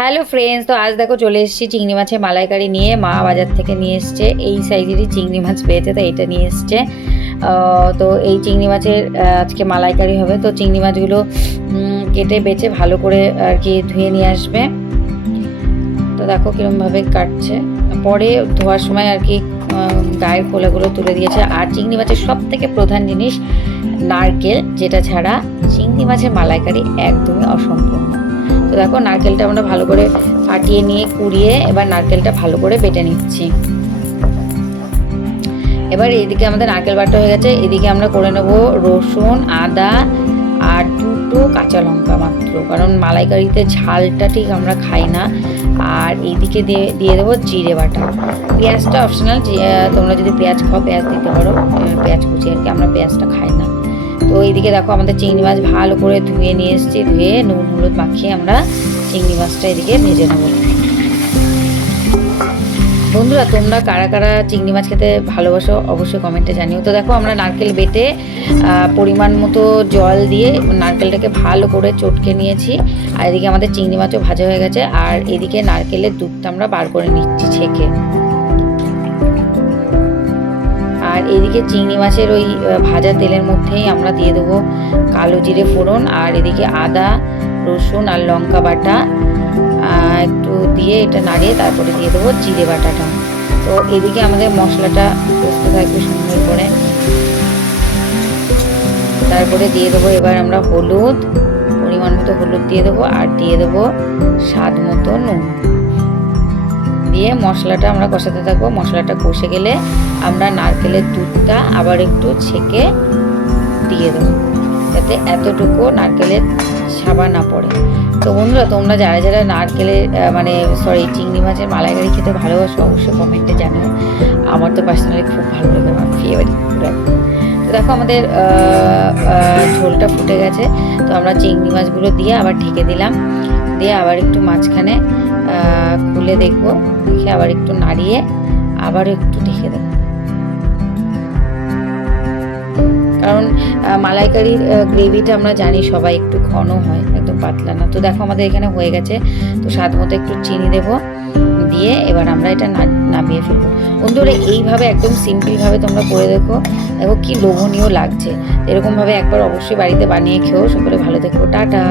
Hello friends, তো আজ দেখো চলে এসেছি চিংড়ি মাছের মালাইকারি নিয়ে। মা বাজার থেকে নিয়ে এসছে, এই সাইজেরই চিংড়ি মাছ পেয়েছে, তো এটা নিয়ে এসছে। তো এই চিংড়ি মাছের আজকে মালাইকারি হবে। তো চিংড়ি মাছগুলো কেটে বেছে ভালো করে আর কি ধুয়ে নিয়ে আসবে। তো দেখো কীরকমভাবে কাটছে, পরে ধোয়ার সময় আর কি গায়ের খোলাগুলো তুলে দিয়েছে। আর চিংড়ি মাছের সব থেকে প্রধান জিনিস নারকেল, যেটা ছাড়া চিংড়ি মাছের মালাইকারি একদমই অসম্পূর্ণ। তো দেখো নারকেলটা আমরা ভালো করে ফাটিয়ে নিয়ে কুড়িয়ে এবার নারকেলটা ভালো করে বেটে নিচ্ছি। এবার এদিকে আমাদের নারকেল বাটা হয়ে গেছে। এদিকে আমরা করে নেব রসুন, আদা আর দুটো কাঁচা লঙ্কা মাত্র, কারণ মালাইকারিতে ঝালটা ঠিক আমরা খাই না। আর এইদিকে দিয়ে দেবো জিরে বাটা। পেঁয়াজটা অপশনাল, তোমরা যদি পেঁয়াজ খাও পেঁয়াজ দিতে পারো, পেঁয়াজ কুচি আর কি, আমরা পেঁয়াজটা খাই না। তো এইদিকে দেখো আমাদের চিংড়ি মাছ ভালো করে ধুয়ে নিয়ে এসেছি। ধুয়ে নুন হলুদ মাখিয়ে আমরা চিংড়ি মাছটা এদিকে ভেজে নেব। বন্ধুরা, তোমরা কারা কারা চিংড়ি মাছ খেতে ভালোবাসো অবশ্যই কমেন্টে জানিও। তো দেখো আমরা নারকেল বেটে পরিমাণ মতো জল দিয়ে নারকেলটাকে ভালো করে চটকে নিয়েছি। আর এদিকে আমাদের চিংড়ি মাছও ভাজা হয়ে গেছে। আর এদিকে নারকেলের দুধটা আমরা বার করে নিচ্ছি ছেঁকে। আর এদিকে চিংড়ি মাছের ওই ভাজা তেলের মধ্যেই আমরা দিয়ে দেবো কালো জিরে ফোড়ন, আর এদিকে আদা রসুন আর লঙ্কা বাটা একটু দিয়ে এটা নাড়িয়ে তারপরে দিয়ে দেবো জিরে বাটাটা। তো এদিকে আমাদের মশলাটা কষতে থাকবে সুন্দর করে। তারপরে দিয়ে দেবো এবার আমরা হলুদ, পরিমাণ মতো হলুদ দিয়ে দেবো, আর দিয়ে দেবো স্বাদ মতো নুন দিয়ে মশলাটা আমরা কষাতে থাকবো। মশলাটা কষে গেলে আমরা নারকেলের দুধটা আবার একটু ছেঁকে দিয়ে দেবো, যাতে এতটুকু নারকেলের সাবা না পড়ে। তো বন্ধুরা, তোমরা যারা যারা নারকেলের চিংড়ি মাছের মালাইকারি খেতে ভালোবাসো অবশ্যই কমেন্টে জানাও। আমার তো পার্সোনালি খুব ভালো লাগে, আমার ফেভারিট পুরো। তো দেখো আমাদের ঝোলটা ফুটে গেছে। তো আমরা চিংড়ি মাছগুলো দিয়ে আবার ঢেকে দিলাম, দিয়ে আবার একটু মাঝখানে খুলে দেখবো, দেখে আবার একটু নাড়িয়ে আবার একটু ঢেকে দেবো, কারণ মালাইকারির গ্রেভিটা আমরা জানি সবাই একটু ঘন হয়, একদম পাতলা না। তো দেখো আমাদের এখানে হয়ে গেছে। তো স্বাদ মতো একটু চিনি দেবো, দিয়ে এবার আমরা এটা নামিয়ে ফেলবো। বন্ধুরা, এইভাবে একদম সিম্পলভাবে তোমরা করে দেখো কি লোভনীয় লাগছে। এরকমভাবে একবার অবশ্যই বাড়িতে বানিয়ে খেও। সকলে ভালো থেকো, টাটা।